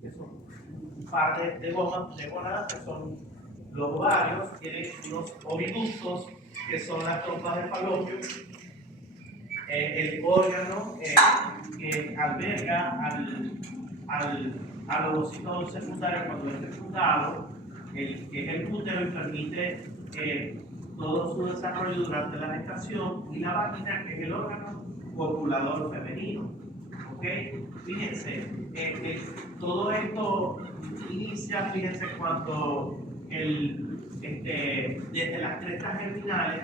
que son un par de gónadas, que son los ovarios, tienen unos oviductos, que son las trompas de falopio, el órgano que alberga al ovocito secundario cuando es fecundado, que es el útero y permite todo su desarrollo durante la gestación, y la vagina, que es el órgano copulador femenino. ¿Ok? Fíjense, todo esto inicia, fíjense, cuando desde las crestas germinales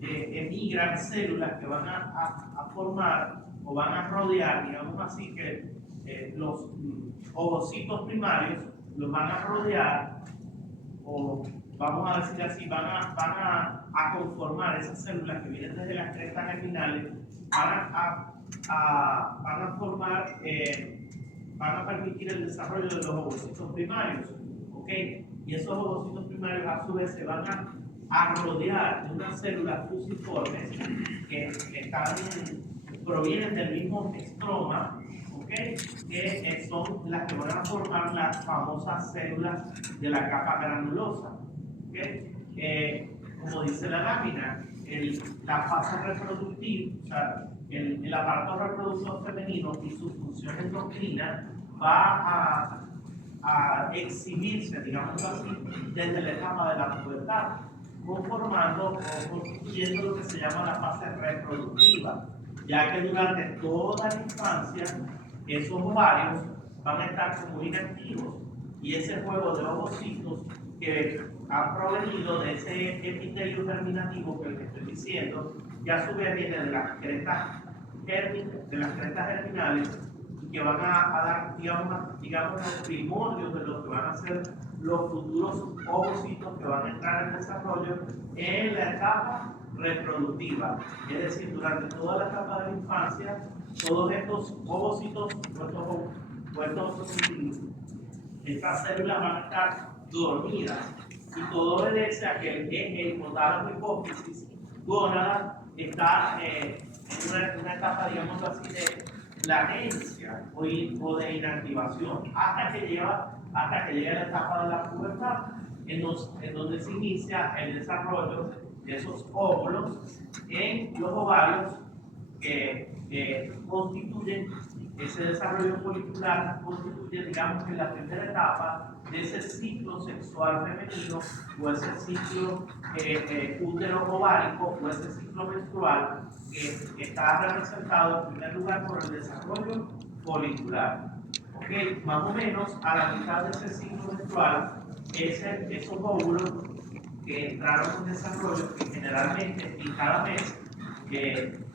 emigran células que van a formar o van a rodear, digamos así, que los ovocitos primarios los van a rodear, o vamos a decir así, van a conformar esas células que vienen desde las crestas germinales, van a formar, van a permitir el desarrollo de los ovocitos primarios, ¿ok? Y esos ovocitos primarios a su vez se van a rodear de unas células fusiformes que provienen del mismo estroma, ¿ok? Que son las que van a formar las famosas células de la capa granulosa, ¿ok? Como dice la lámina, la fase reproductiva, o sea, el aparato reproductor femenino y su función endocrina va a exhibirse, digamos así, desde la etapa de la pubertad, conformando o constituyendo lo que se llama la fase reproductiva, ya que durante toda la infancia esos ovarios van a estar como inactivos, y ese juego de ovocitos que han provenido de ese epitelio germinativo que estoy diciendo, que a su vez viene de las crestas germinales, y que van a dar, digamos, los primordios de lo que van a ser los futuros ovocitos que van a entrar en desarrollo en la etapa reproductiva. Es decir, durante toda la etapa de la infancia, todos estos ovocitos, estas células van a estar dormidas, y todo obedece a que el eje hipotálamo hipófisis gónada está en una etapa, digamos así, de latencia o de inactivación hasta que llega a la etapa de la pubertad, en donde se inicia el desarrollo de esos óvulos en los ovarios que constituyen ese desarrollo folicular, constituye, digamos, que la primera etapa de ese ciclo sexual femenino, o ese ciclo útero-ovárico, o ese ciclo menstrual, que está representado en primer lugar por el desarrollo folicular. ¿Ok? Más o menos a la mitad de ese ciclo menstrual, esos óvulos que entraron en desarrollo, que generalmente en cada mes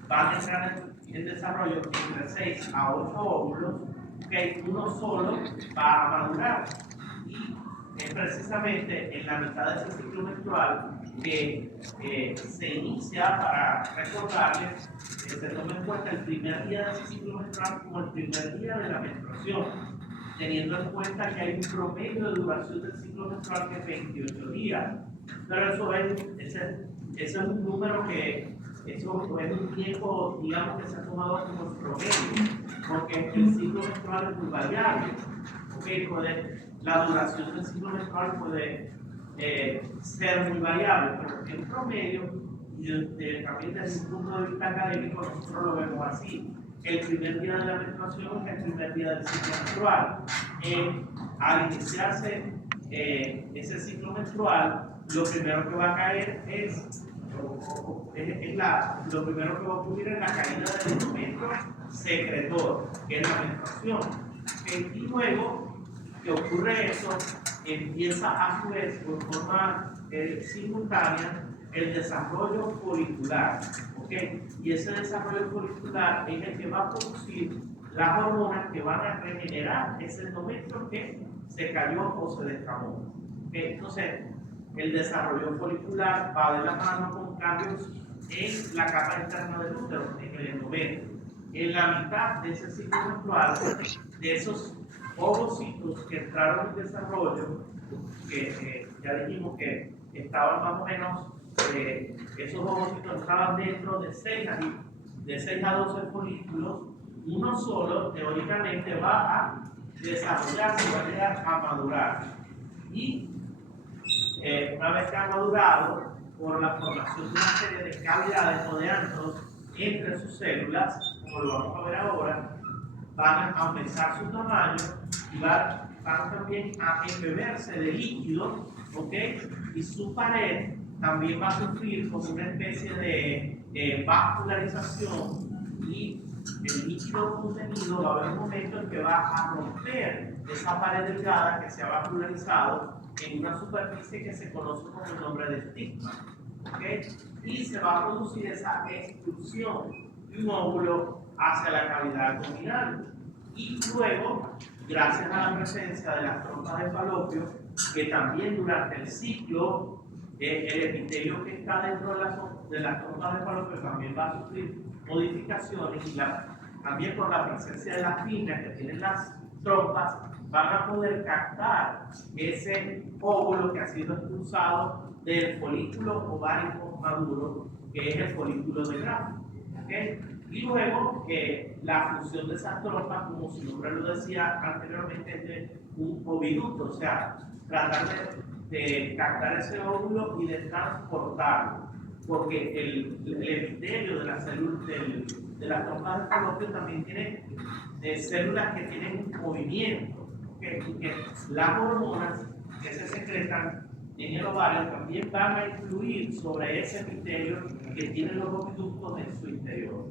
van a entrar en desarrollo entre 6 a 8 óvulos, que uno solo va a madurar. Y es precisamente en la mitad de ese ciclo menstrual que se inicia, para recordarles, que se tome en cuenta el primer día de ese ciclo menstrual como el primer día de la menstruación, teniendo en cuenta que hay un promedio de duración del ciclo menstrual que es 28 días. Pero ese es un número que, eso es un tiempo, digamos, que se ha tomado como el promedio, porque el ciclo menstrual es muy variable. ¿Okay? La duración del ciclo menstrual puede ser muy variable, pero en promedio, y también desde un punto de vista académico, nosotros lo vemos así. El primer día de la menstruación es el primer día del ciclo menstrual. Al iniciarse ese ciclo menstrual, lo primero que va a caer lo primero que va a ocurrir es la caída del elemento secretor, que es la menstruación. Y luego que ocurre eso, empieza a su vez, por forma simultánea, el desarrollo folicular. ¿Okay? Y ese desarrollo folicular es el que va a producir las hormonas que van a regenerar ese endometrio que se cayó o se descamó. ¿Okay? Entonces, el desarrollo folicular va de la mano con cambios en la capa interna del útero, en el endometrio. En la mitad de ese ciclo menstrual, de esos ovocitos que entraron en desarrollo, que ya dijimos que estaban más o menos, esos ovocitos estaban dentro de 6 a 12 folículos, uno solo teóricamente va a desarrollarse, va a llegar a madurar. Y una vez que ha madurado, por la formación de una serie de cavidades o de antros entre sus células, como lo vamos a ver ahora, van a aumentar su tamaño y van también a embeberse de líquido, ¿ok? Y su pared también va a sufrir como una especie de vascularización, y el líquido contenido va a haber un momento en que va a romper esa pared delgada que se ha vascularizado en una superficie que se conoce con el nombre de estigma, ¿ok? Y se va a producir esa expulsión de un óvulo hacia la cavidad abdominal. Y luego, gracias a la presencia de las trompas de falopio, que también durante el ciclo, el epitelio que está dentro de las trompas de falopio también va a sufrir modificaciones, y también por la presencia de las fibras que tienen las trompas, van a poder captar ese óvulo que ha sido expulsado del folículo ovárico maduro, que es el folículo de Graf. ¿Okay? Y luego, la función de esas trompas, como su nombre lo decía anteriormente, es de un oviducto, o sea, tratar de captar ese óvulo y de transportarlo, porque el epitelio de las células de las trompas de falopio también tiene células que tienen movimiento, ¿okay? Y que las hormonas que se secretan en el ovario también van a influir sobre ese epitelio que tiene los oviductos en su interior.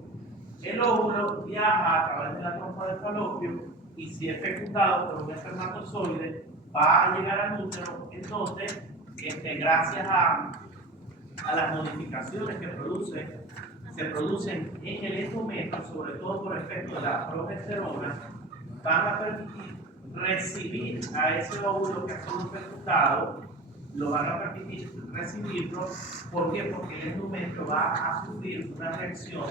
El óvulo viaja a través de la trompa de falopio, y si es fecundado por un espermatozoide, va a llegar al útero. Entonces, gracias a las modificaciones que se producen en el endometrio, sobre todo por efecto de la progesterona, van a permitir recibir a ese óvulo que ha sido fecundado, lo van a permitir recibirlo. ¿Por qué? Porque el endometrio va a sufrir una reacción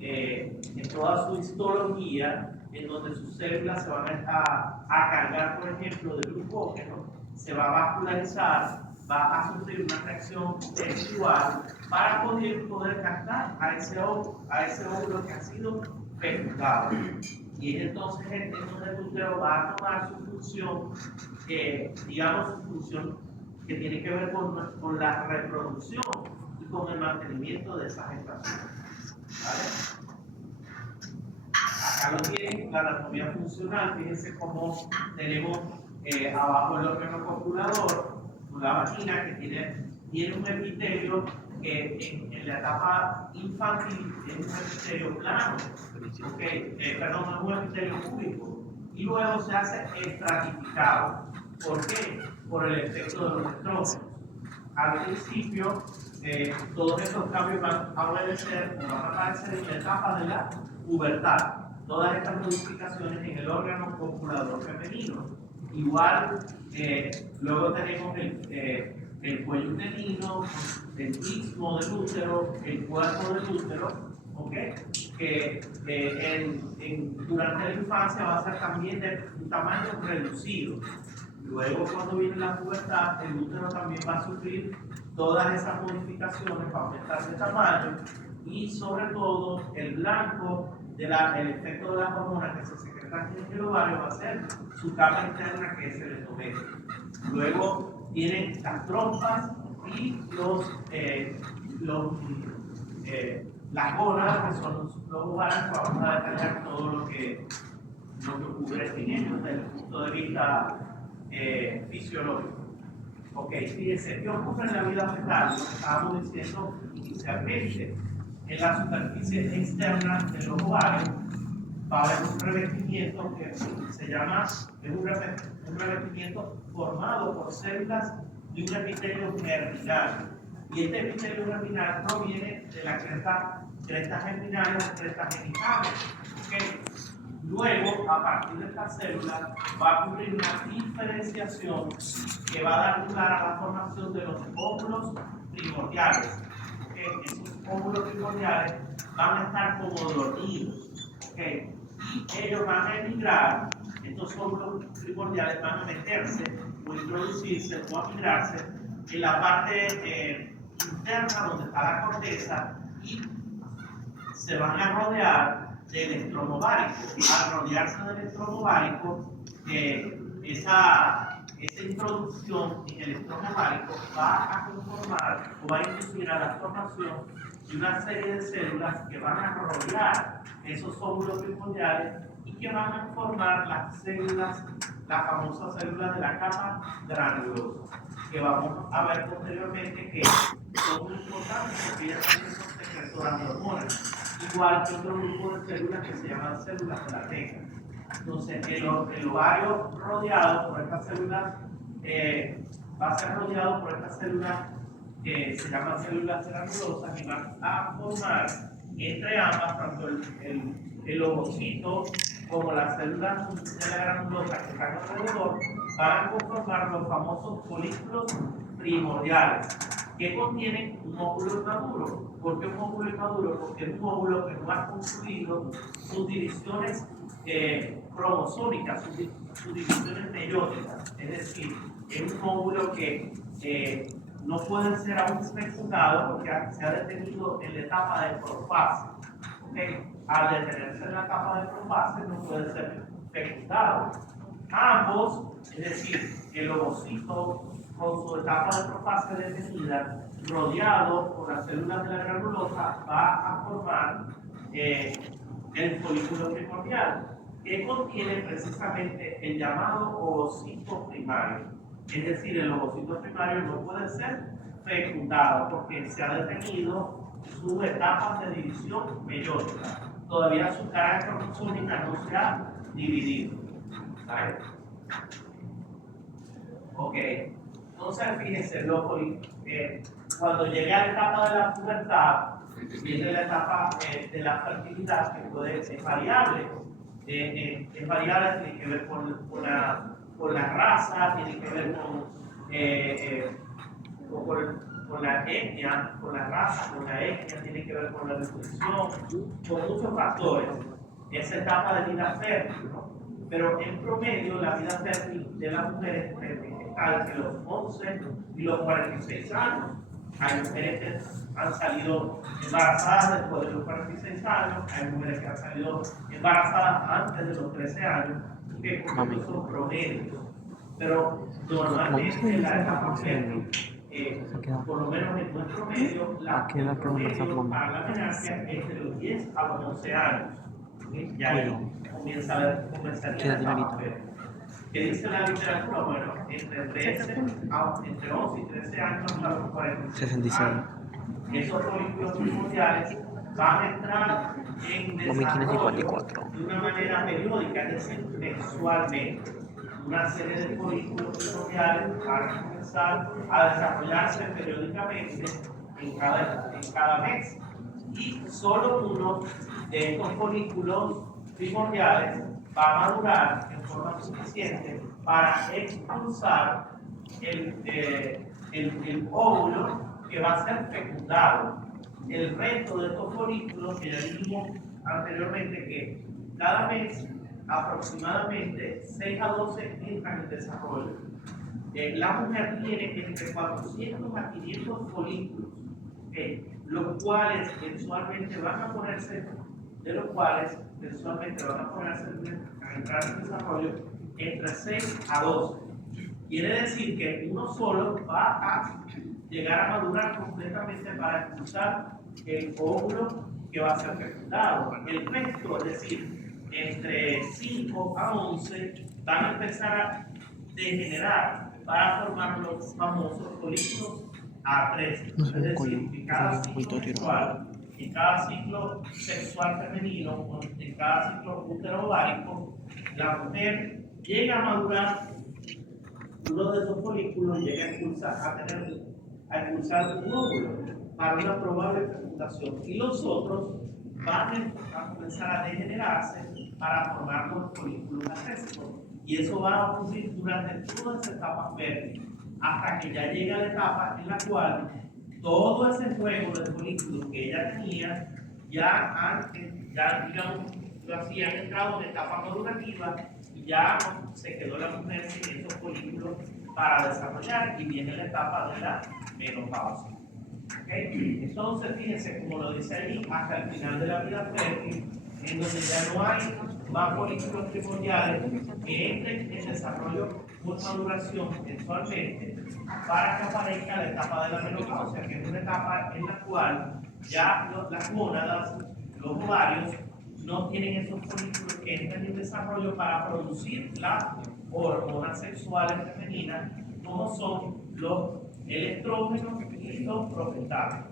en toda su histología, en donde sus células se van a cargar, por ejemplo, de glucógeno, se va a vascularizar, va a sufrir una reacción textual para poder captar a ese óvulo que ha sido fecundado. Y entonces el útero va a tomar su función, digamos su función que tiene que ver con la reproducción y con el mantenimiento de esa gestación. ¿Vale? Acá lo tienen, la anatomía funcional. Fíjense cómo tenemos abajo el órgano copulador, la vagina, que tiene un epitelio que en la etapa infantil es un epitelio plano, perdón, no es un epitelio cúbico, y luego se hace estratificado. ¿Por qué? Por el efecto de los estrógenos. Al principio, todos estos cambios van a obedecer o van a aparecer en la etapa de la pubertad. Todas estas modificaciones en el órgano copulador femenino. Igual, luego tenemos el cuello uterino, el istmo del útero, el cuerpo del útero, ¿okay? Que durante la infancia va a ser también de un tamaño reducido. Luego, cuando viene la pubertad, el útero también va a sufrir todas esas modificaciones para aumentar de tamaño, y sobre todo el blanco del efecto de las hormonas que se secretan en el ovario va a ser su capa interna, que es el endometrio. Luego tienen las trompas y las gónadas, que son los ovarios. Vamos a detallar todo lo que ocurre en ellos desde el punto de vista fisiológico. Ok, fíjense, ¿qué ocurre en la vida fetal? Lo que estábamos diciendo inicialmente. En la superficie externa de los ovarios va a haber un revestimiento que se llama, un revestimiento formado por células de un epitelio germinal. Y este epitelio germinal proviene de la cresta germinal o cresta genitales. ¿Okay? Luego, a partir de esta célula, va a ocurrir una diferenciación que va a dar lugar a la formación de los óvulos primordiales. ¿Okay? Esos óvulos primordiales van a estar como dormidos. ¿Okay? Y ellos van a emigrar, estos óvulos primordiales van a meterse o introducirse o a migrarse en la parte interna donde está la corteza, y se van a rodear del estroma ovárico. Al rodearse del estroma ovárico, esa introducción en el estroma ovárico va a conformar o va a inducir a la formación de una serie de células que van a rodear esos óvulos primordiales y que van a formar las células, las famosas células de la capa granulosa, que vamos a ver posteriormente que son muy importantes porque ellas también son secretoras de hormonas, igual que otro grupo de células que se llaman células de la teca. Entonces, el ovario rodeado por estas células va a ser rodeado por estas células que se llaman células granulosas y van a formar entre ambas, tanto el ovocito como las células de la granulosa que están alrededor, van a conformar los famosos folículos primordiales que contienen un óvulo inmaduro. ¿Por qué un óvulo inmaduro? Porque es un óvulo que no ha construido sus divisiones cromosómicas, sus divisiones meióticas. Es decir, es un óvulo que no puede ser aún fecundado porque se ha detenido en la etapa de profase. ¿Okay? Al detenerse en la etapa de profase no puede ser fecundado. Ambos, es decir, el ovocito con su etapa de profase detenida, rodeado por las células de la granulosa, va a formar el folículo primordial, que contiene precisamente el llamado ovocito primario. Es decir, el ovocito primario no puede ser fecundado porque se ha detenido su etapa de división meiótica. Todavía su cara cromosómica no se ha dividido. ¿Sabes? Ok. Entonces, fíjense, cuando llegue a la etapa de la pubertad, viene la etapa de la fertilidad, que puede ser variable. Es variable, tiene que ver con la raza, tiene que ver con la etnia, con la raza, con la etnia, tiene que ver con la nutrición, con muchos factores. Esa etapa de vida fértil, ¿no? Pero en promedio, la vida fértil de las mujeres está entre los 11 y los 46 años. Hay mujeres que han salido embarazadas después de los 46 años, hay mujeres que han salido embarazadas antes de los 13 años, que son promedios. Pero normalmente en la etapa fértil, por lo menos en nuestro medio, el promedio para la menarquia es de los 10 a los 11 años. Y ahí comenzaría la etapa fértil. ¿Qué dice la literatura? Bueno, entre 11 y 13 años hasta los 46 años, esos folículos primordiales van a entrar en desarrollo de una manera periódica, es decir, mensualmente. Una serie de folículos primordiales van a comenzar a desarrollarse periódicamente en cada mes. Y solo uno de estos folículos primordiales va a madurar en forma suficiente para expulsar el óvulo que va a ser fecundado. El resto de estos folículos, que ya dijimos anteriormente que cada mes aproximadamente 6 a 12 entran en desarrollo. La mujer tiene entre 400 a 500 folículos, los cuales mensualmente van a ponerse a entrar en desarrollo entre 6 a 12. Quiere decir que uno solo va a llegar a madurar completamente para expulsar el óvulo que va a ser fecundado. El resto, es decir, entre 5 a 11, van a empezar a degenerar para formar los famosos folículos A3. Es decir, en cada ciclo sexual femenino, en cada ciclo útero-ovárico, la mujer llega a madurar uno de esos folículos, llega a expulsar un óvulo para una probable fecundación, y los otros van a comenzar a degenerarse para formar los folículos acésicos. Y eso va a ocurrir durante toda esa etapa fértil, hasta que ya llega la etapa en la cual todo ese juego de folículos que ella tenía ya digamos, así, han entrado en etapa madurativa y ya se quedó la mujer sin esos folículos para desarrollar, y viene la etapa de la menopausia. ¿Okay? Entonces, fíjense, como lo dice ahí, hasta el final de la vida fértil, en donde ya no hay más folículos primordiales que entren en desarrollo por maduración mensualmente para que aparezca la etapa de la menopausia, que es una etapa en la cual ya las gónadas, los ovarios, no tienen esos folículos que entran en desarrollo para producir las hormonas sexuales femeninas, como son los estrógenos y los progesterona,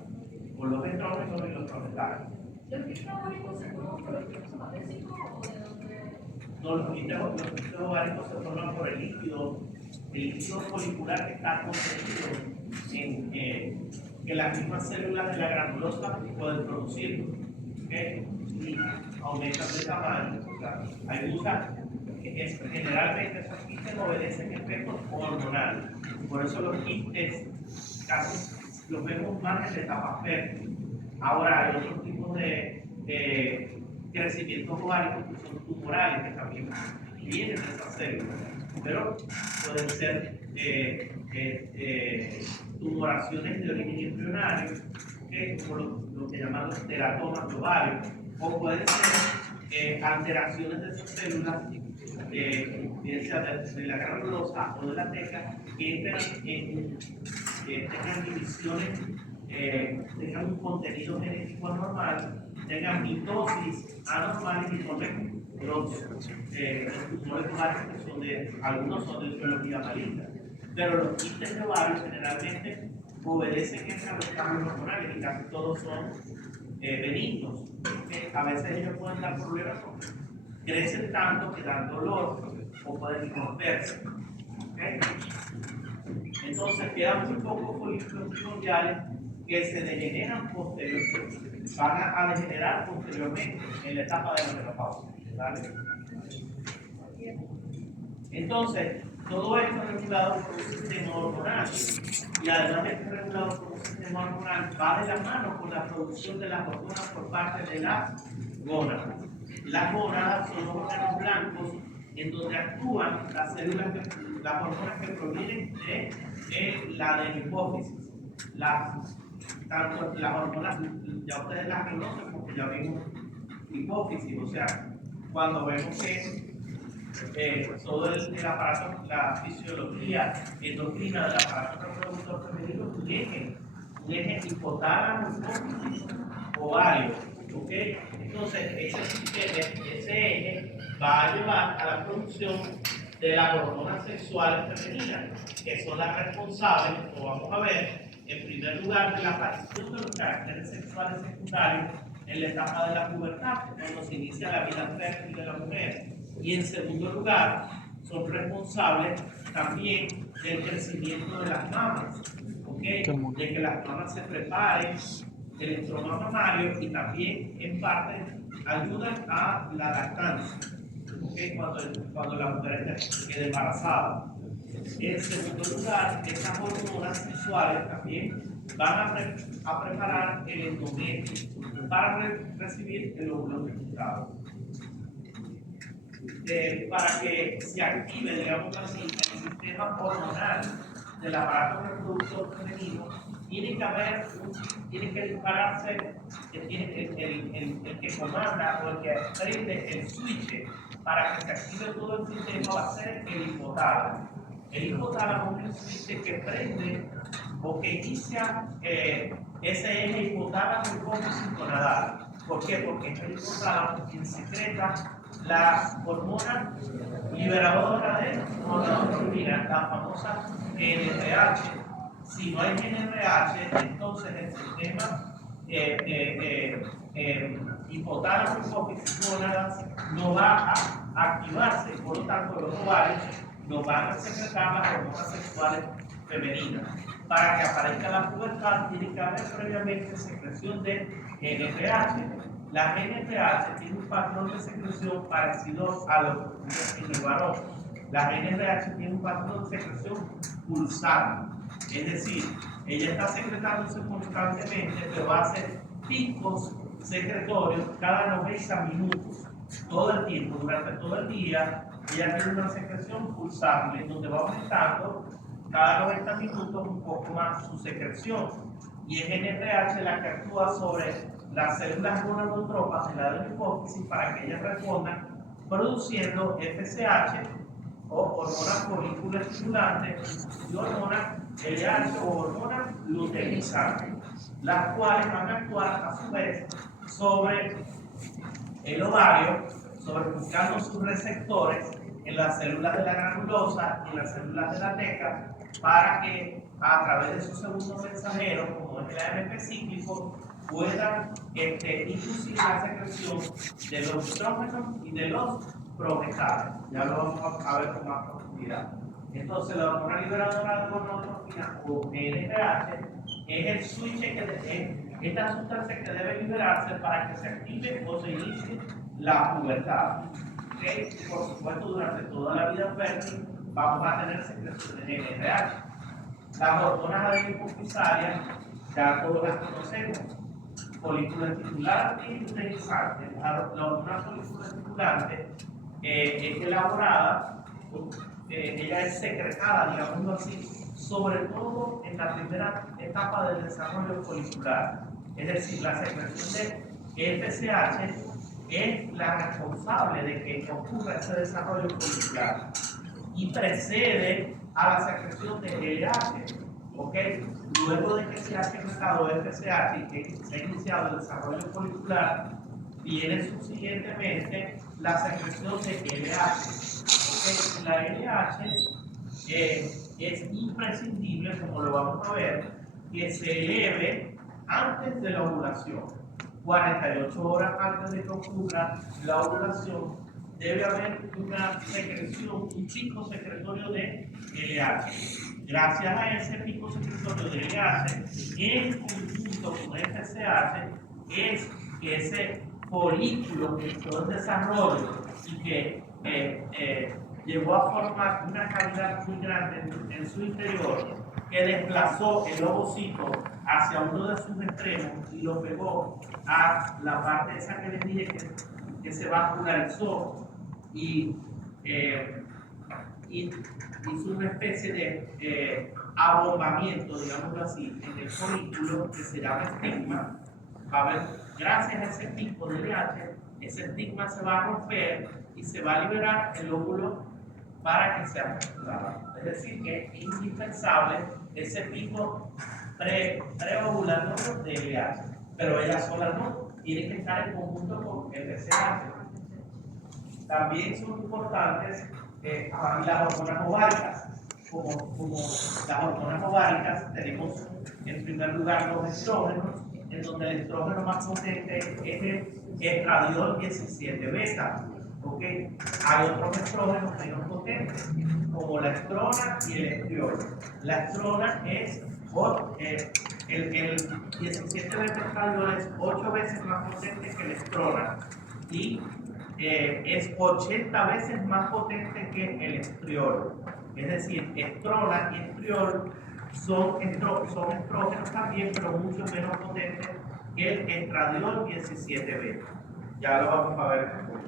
o los estrógenos y los progesterona. ¿Los quistes ováricos se forman por el proceso matésico o de dónde? No, los quistes ováricos se forman por el líquido folicular que está contenido en las mismas células de la granulosa pueden producirlo. ¿Okay? Y aumentan de tamaño. O sea, hay muchas, generalmente esos quistes obedecen efectos hormonales. Por eso los quistes casi los vemos más en la etapa fértil. Ahora hay otros tipos de crecimientos ováricos que son tumorales, que también vienen de esas células, pero pueden ser tumoraciones de origen embrionario, como lo que llaman los teratomas de ovario, o pueden ser alteraciones de esas células, bien sea de la granulosa o de la teca, que tengan divisiones, tengan un contenido genético anormal, tengan mitosis anormal y formen los tumores ovarios que son algunos son de etiología maligna. Pero los quistes de ovarios generalmente obedecen a los cambios hormonales y casi todos son benignos. A veces ellos pueden dar problemas porque crecen tanto que dan dolor o pueden romperse. ¿Okay? Entonces quedan muy pocos folículos primordiales que se degeneran posteriormente, van a degenerar posteriormente en la etapa de la menopausia. ¿Vale? Entonces, todo esto es regulado por un sistema hormonal y además de estar regulado por un sistema hormonal, va de la mano con la producción de las hormonas por parte de las gónadas. Las gónadas son los órganos blancos en donde actúan las células, las hormonas que provienen de la de la hipófisis. Tanto las hormonas, ya ustedes las conocen porque ya vimos hipófisis, o sea, cuando vemos que todo el aparato, la fisiología endocrina del aparato reproductor femenino es un eje hipotálamo, hipófisis, ovario, ¿ok? Entonces, ese eje va a llevar a la producción de las hormonas sexuales femeninas, que son las responsables, como vamos a ver, en primer lugar, de la aparición de los caracteres sexuales secundarios en la etapa de la pubertad, cuando se inicia la vida fértil de la mujer. Y en segundo lugar, son responsables también del crecimiento de las mamas, ¿okay? De que las mamas se preparen, el estroma mamario, y también en parte ayudan a la lactancia, ¿okay? Cuando la mujer queda embarazada. En segundo lugar, estas hormonas sexuales también van a preparar el endometrio para recibir el óvulo fecundado. Para que se active, digamos así, el sistema hormonal del aparato reproductor femenino, tiene que dispararse, el que comanda o el que prende el switch para que se active todo el sistema va a ser el hipotálamo. El hipotálamo es un switch que prende o que inicia ese eje hipotálamo-hipófisis gonadal. ¿Por qué? Porque es el hipotálamo quien secreta la hormona liberadora de gonadotropina, la famosa NRH. Si no hay NRH, entonces el sistema hipotálamo hipófisis gónadas no va a activarse, por lo tanto los ovarios no van a secretar las hormonas sexuales femeninas. Para que aparezca la pubertad tiene que haber previamente secreción de NRH. La NRH tiene un patrón de secreción parecido a lo que ocurre en el varón. La NRH tiene un patrón de secreción pulsado, es decir, ella está secretándose constantemente, pero va a hacer picos secretorios cada 90 minutos, todo el tiempo, durante todo el día. Ella tiene una secreción pulsable, donde va aumentando cada 90 minutos un poco más su secreción. Y es NRH la que actúa sobre las células gonadotrópas de la hipófisis para que ellas respondan produciendo FSH o hormona folículo estimulante y hormona LH o hormona luteinizante, las cuales van a actuar a su vez sobre el ovario, buscando sus receptores en las células de la granulosa y en las células de la teca, para que a través de su segundo mensajero, como es el AMP cíclico, puedan inducir la secreción de los estrógenos y de los progestanes. Ya lo vamos a ver con más profundidad. Entonces, la hormona liberadora de gonadotropina o NRH es el switch esta sustancia que debe liberarse para que se active o se inicie la pubertad. ¿Okay? Por supuesto, durante toda la vida fértil vamos a tener secreciones de NRH. Las hormonas adipofusarias, ya todos las conocemos, folículo estimulante y luteinizante. La hormona folículo estimulante es elaborada, ella es secretada, digámoslo así, sobre todo en la primera etapa del desarrollo folicular. Es decir, la secreción de FSH es la responsable de que ocurra ese desarrollo folicular y precede a la secreción de LH. ¿Okay? Luego de que se ha secretado FSH y que se ha iniciado el desarrollo folicular, viene subsiguientemente la secreción de LH. ¿Okay? La LH es imprescindible, como lo vamos a ver, que se eleve antes de la ovulación. 48 horas antes de que ocurra la ovulación, debe haber una secreción, un pico secretorio de LH. Gracias a ese pico secretorio de LH, en conjunto con FSH, es que ese folículo que está en desarrollo y que llegó a formar una cavidad muy grande en su interior, que desplazó el ovocito hacia uno de sus extremos y lo pegó a la parte esa que les dije que se vascularizó y hizo una especie de abombamiento, digámoslo así, en el folículo que se llama estigma. Va a haber, gracias a ese tipo de LH, ese estigma se va a romper y se va a liberar el óvulo para que sea fecundado. Es decir, que es indispensable ese pico preovulatorio de LH, pero ella sola no, tiene que estar en conjunto con el FSH. También son importantes las hormonas ováricas. Como las hormonas ováricas, tenemos en primer lugar los estrógenos, en donde el estrógeno más potente es el estradiol 17 beta. ¿Okay? Hay otros estrógenos menos potentes, como la estrona y el estriol. La estrona es el 17 beta estradiol es 8 veces más potente que la estrona y es 80 veces más potente que el estriol. Es decir, estrona y estriol son estrógenos también, pero mucho menos potentes que el estradiol 17 beta. Ya lo vamos a ver después.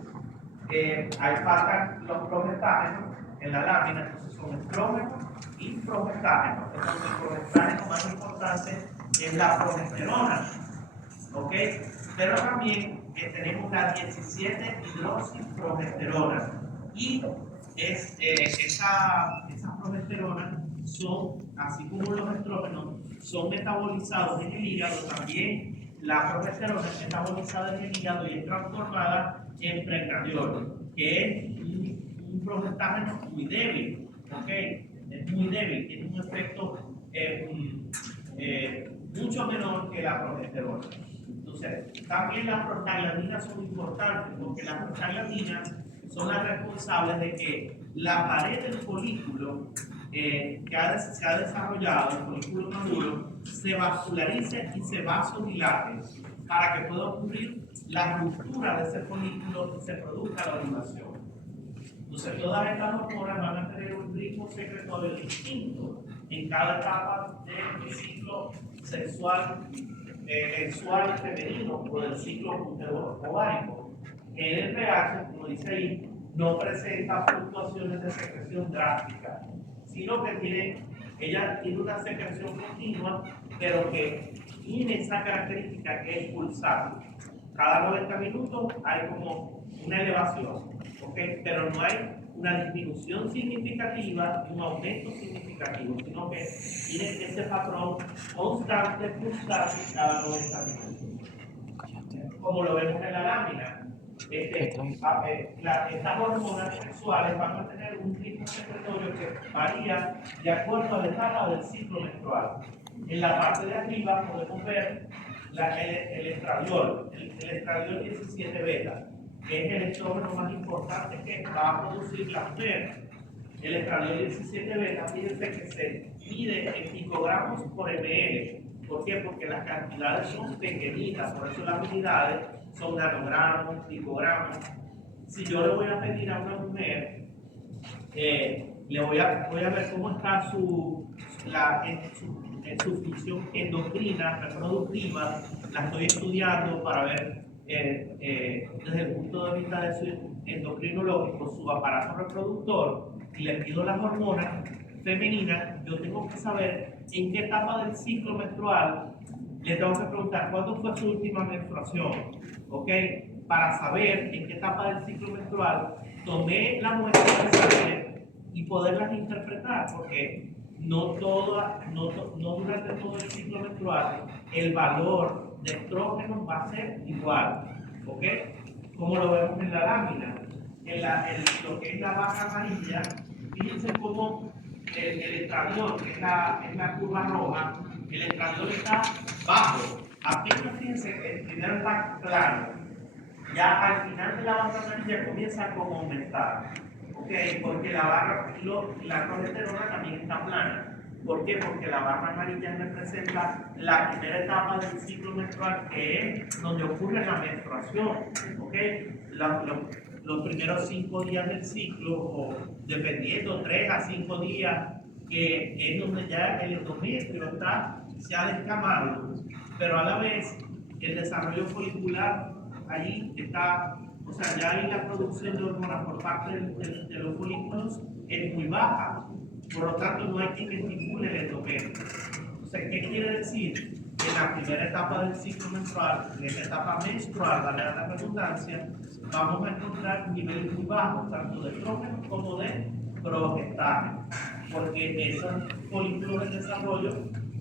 Ahí faltan los progestágenos en la lámina, entonces son estrógenos y progestágenos. Entonces, el progestágeno más importante es la progesterona, ¿ok? Pero también tenemos la 17 hidroxiprogesterona y esas progesteronas son, así como los estrógenos, son metabolizados en el hígado. También la progesterona es metabolizada en el hígado y es transformada en pregnadiol, que es un progestágeno muy débil, ¿ok? Es muy débil, tiene un efecto mucho menor que la progesterona. Entonces, también las prostaglandinas son importantes, porque las prostaglandinas son las responsables de que la pared del folículo que se ha desarrollado, el folículo maduro, se vascularice y se vasodilate para que pueda ocurrir la ruptura de ese folículo y se produzca la ovulación. Entonces, todas estas hormonas van a tener un ritmo secretorio distinto en cada etapa del ciclo sexual, mensual femenino o del ciclo ovárico. En el pH, como dice ahí, no presenta fluctuaciones de secreción drásticas, sino que ella tiene una secreción continua, pero que tiene esa característica que es pulsar. Cada 90 minutos hay como una elevación, ¿ok? Pero no hay una disminución significativa y un aumento significativo, sino que tiene ese patrón constante pulsar cada 90 minutos. Como lo vemos en la lámina, estas hormonas sexuales van a tener un ritmo secretorio que varía de acuerdo a la etapa del ciclo menstrual. En la parte de arriba podemos ver el estradiol, el estradiol 17 beta, que es el estrógeno más importante que va a producir la mujer. El estradiol 17 beta, fíjense que se mide en picogramos por ml. ¿Por qué? Porque las cantidades son pequeñitas, por eso las unidades son nanogramos, picogramos. Si yo le voy a pedir a una mujer, voy a ver cómo está en su función endocrina, reproductiva, la estoy estudiando para ver desde el punto de vista de su endocrinológico, su aparato reproductor, y le pido las hormonas femeninas, yo tengo que saber en qué etapa del ciclo menstrual le tengo que preguntar cuándo fue su última menstruación, ¿ok? Para saber en qué etapa del ciclo menstrual tomé la muestra de sangre y poderlas interpretar, porque no durante todo el ciclo menstrual el valor de estrógeno va a ser igual, ¿ok? Como lo vemos en la lámina, lo que es la barra amarilla, fíjense cómo el estradiol, que es la curva roja, el estradiol está bajo. Apenas fíjense que el primero está plano. Ya al final de la barra amarilla comienza como a aumentar. ¿Ok? Porque la progesterona también está plana. ¿Por qué? Porque la barra amarilla representa la primera etapa del ciclo menstrual, que es donde ocurre la menstruación. ¿Ok? Los primeros 5 días del ciclo, o dependiendo, 3 a 5 días, que es donde ya el endometrio se ha descamado, pero a la vez el desarrollo folicular allí está, o sea, ya hay la producción de hormonas por parte de los folículos es muy baja, por lo tanto no hay quien estimule el endometrio. Entonces, ¿qué quiere decir? En la primera etapa del ciclo menstrual, en esta etapa menstrual, vale la redundancia, vamos a encontrar niveles muy bajos, tanto de estrógeno como de progestágeno, porque esos folículos de desarrollo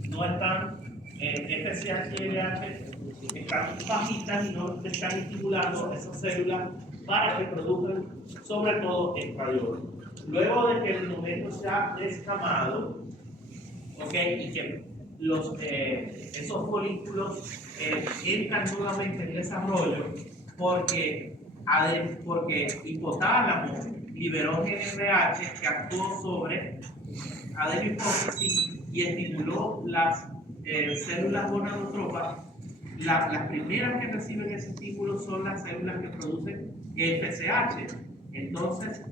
no están, FSH y LH están bajitas y no están estimulando esas células para que produzcan sobre todo estradiol. Luego de que el endometrio se ha descamado, ¿ok? Y que esos folículos entran nuevamente en desarrollo porque hipotálamo liberó GnRH que actuó sobre adenohipófisis y estimuló las células gonadotrópas. Las primeras que reciben ese estímulo son las células que producen FSH. Entonces,